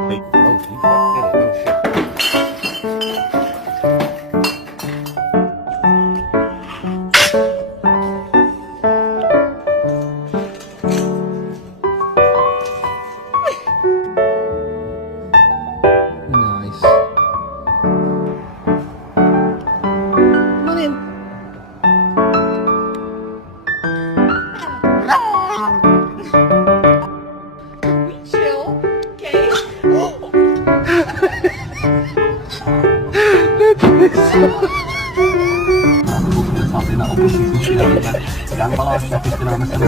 Wait, oh, you fucked in it. Oh, shit. Nice. Come on in. We chill, okay? Sabi na, opposition sila. Kaya ang mga natin naman sa